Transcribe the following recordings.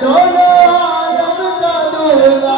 दोनों आलम का दूल्हा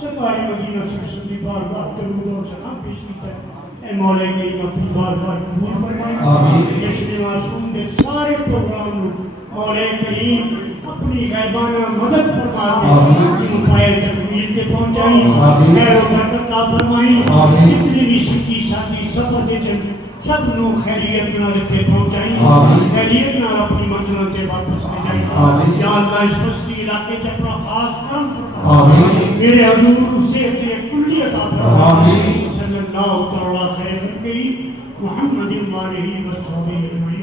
सरकारी मदीना शरीफ की बारगाह दरूद और सलाम पेश किया है। मौला करीम अपनी बारगाह कबूल फरमाए। आमीन। पिछले मासूम के सारे प्रोग्राम मौला करीम अपनी गैबाना मदद फरमा दे, इन पाए तकमील के पहुंचाई, खैर और बरकत अता फरमाई। जितने भी सच्ची साथी सफर के चल सब नु खैरियत नाल के पहुंचाई, खैरियत नाल अपनी मंजिल ते वापस ले जाई। या अल्लाह इस बस्ती इलाके ते अपना खास काम फरमा। आमीन। मेरे हुजूर से ते कुल्ली अता फरमा। आमीन। सल्लल्लाहु तआला खैर की मुहम्मद व आलिहि व सहाबिहि